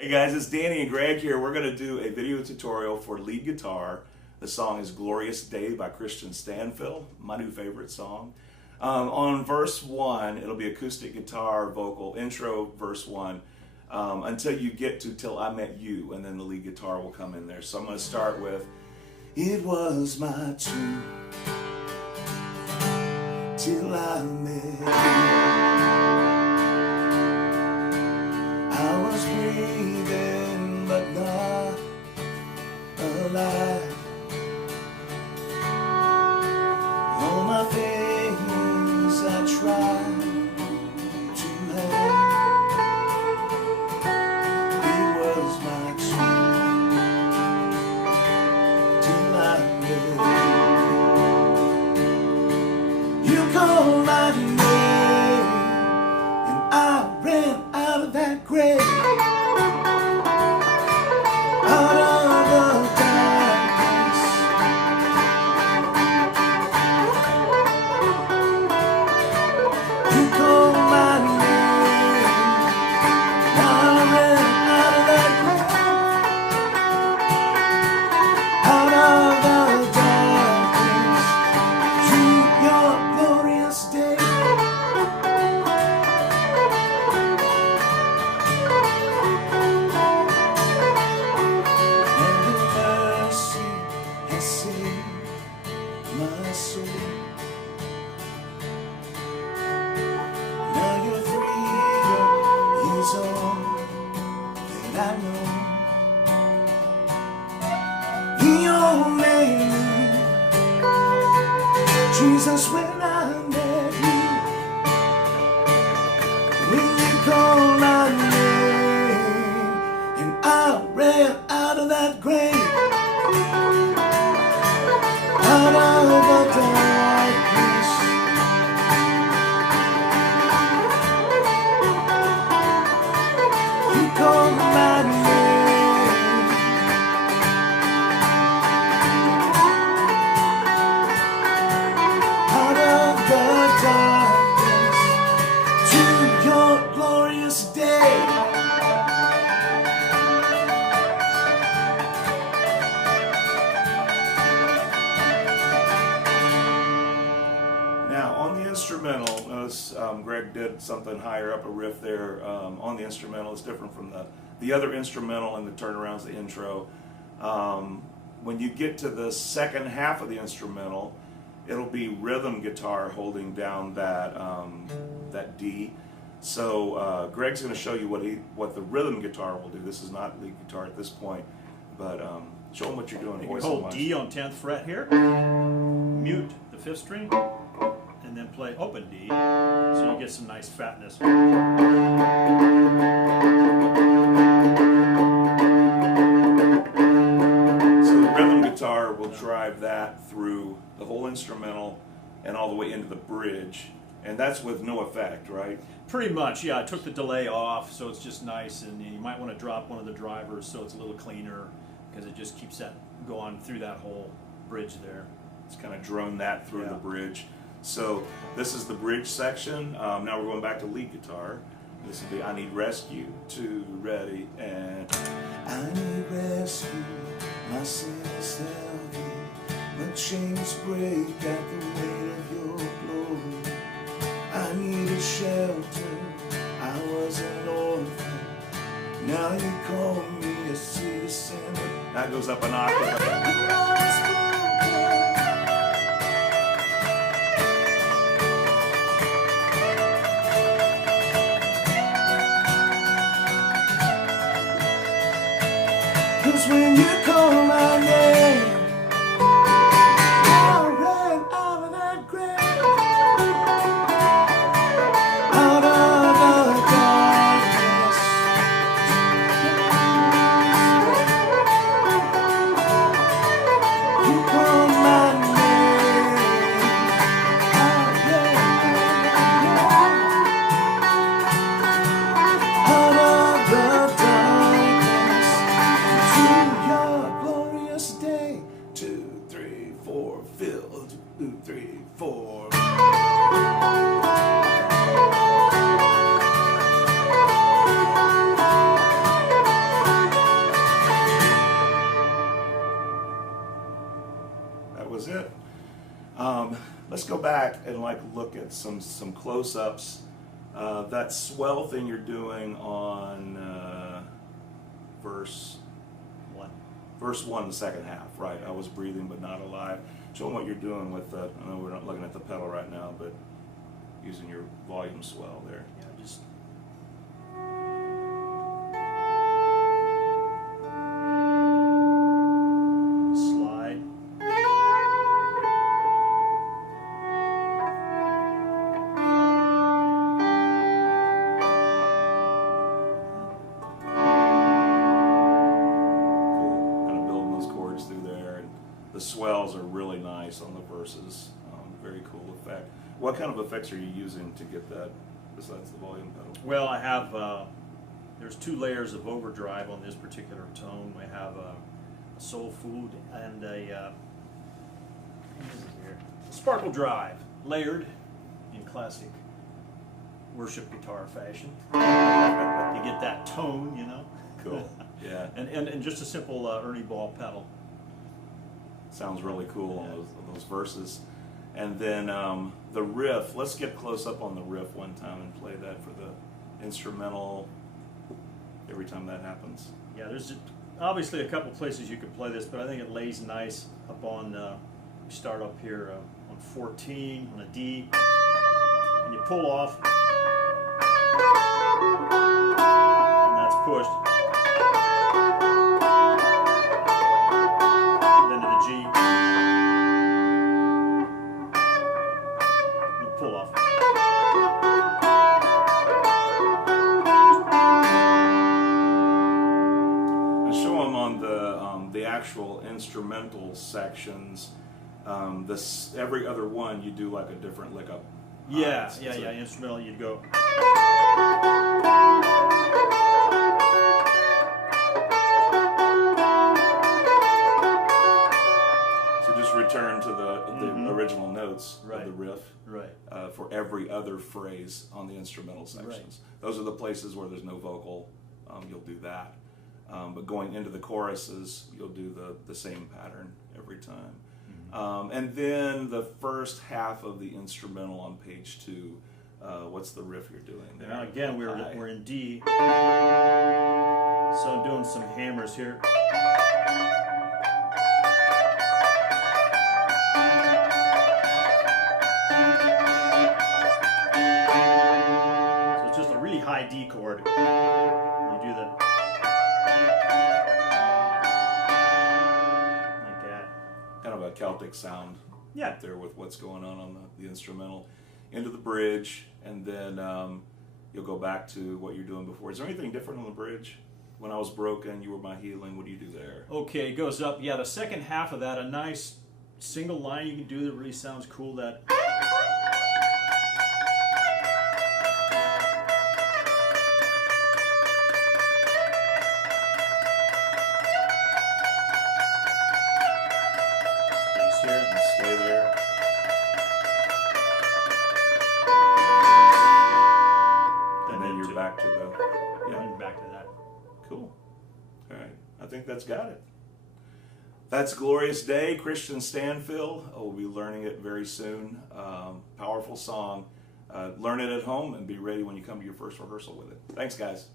Hey guys, it's Danny and Greg here. We're going to do a video tutorial for lead guitar. The song is Glorious Day by Kristian Stanfill, my new favorite song. On verse 1, it'll be acoustic guitar, vocal, intro, verse 1, until you get to Till I Met You, and then the lead guitar will come in there. So I'm going to start with, it was my tune till I met you. I was breathing but not alive. All my things I tried to have. It was my tune till I met you. You called my name and I ran out of that grave. Jesus, when I met you, when you called my name, and I ran out of that grave, out of the darkness. You called my name. Instrumental, notice Greg did something higher up a riff there on the instrumental. It's different from the other instrumental and the turnarounds, the intro. When you get to the second half of the instrumental, it'll be rhythm guitar holding down that D. So Greg's going to show you what the rhythm guitar will do. This is not lead guitar at this point, but show him what you're doing. You hold D on 10th fret here, mute the 5th string, and then play open D, so you get some nice fatness. So the rhythm guitar will drive that through the whole instrumental and all the way into the bridge, and that's with no effect, right? Pretty much, yeah. I took the delay off, so it's just nice, and you might want to drop one of the drivers so it's a little cleaner, because it just keeps that going through that whole bridge there. It's kind of drone that through the bridge. So this is the bridge section. Now we're going back to lead guitar. This will be I Need Rescue, 2, ready, and I need rescue, my sin is heavy, my chains break at the weight of your glory. I needed shelter, I was an orphan, now you call me a citizen. That goes up an octave. When you call my name, I ran out of that grave, out of the darkness. You call my name, I ran out of the darkness. Your glorious day, 2, 3, 4, fill, 2, 3, 4. Let's go back and like look at some close-ups. That swell thing you're doing on verse 1, the second half, right? I was breathing but not alive. Show them what you're doing with the, I know we're not looking at the pedal right now, but using your volume swell there. Yeah, just slide. The swells are really nice on the verses. Very cool effect. What kind of effects are you using to get that besides the volume pedal? Well, I have, there's 2 layers of overdrive on this particular tone. We have a soul food and a what is it here? Sparkle drive, layered in classic worship guitar fashion. You get that tone, you know. Cool. Yeah. and just a simple Ernie Ball pedal. Sounds really cool on those verses. And then the riff, let's get close up on the riff one time and play that for the instrumental every time that happens. Yeah, there's obviously a couple places you could play this, but I think it lays nice up on, we start up here on 14, on a D, and you pull off, and that's pushed. Pull off. And show them on the actual instrumental sections. This every other one you do like a different lick up. Yeah, instrumental you'd go. Return to the original notes right. of the riff right. For every other phrase on the instrumental sections. Right. Those are the places where there's no vocal. You'll do that. But going into the choruses, you'll do the same pattern every time. And then the first half of the instrumental on page 2, what's the riff you're doing there? Now again, we're in D. So I'm doing some hammers here. High D chord. You do that like that. Kind of a Celtic sound. Yeah. Up there with what's going on the instrumental. Into the bridge, and then you'll go back to what you're doing before. Is there anything different on the bridge? When I was broken, you were my healing. What do you do there? Okay, it goes up. Yeah, the second half of that, a nice single line you can do that really sounds cool. That. Stay there. And then you're back to the back to that. Cool. All right. I think that's got it. That's Glorious Day, Kristian Stanfill. We'll be learning it very soon. Powerful song. Learn it at home and be ready when you come to your first rehearsal with it. Thanks, guys.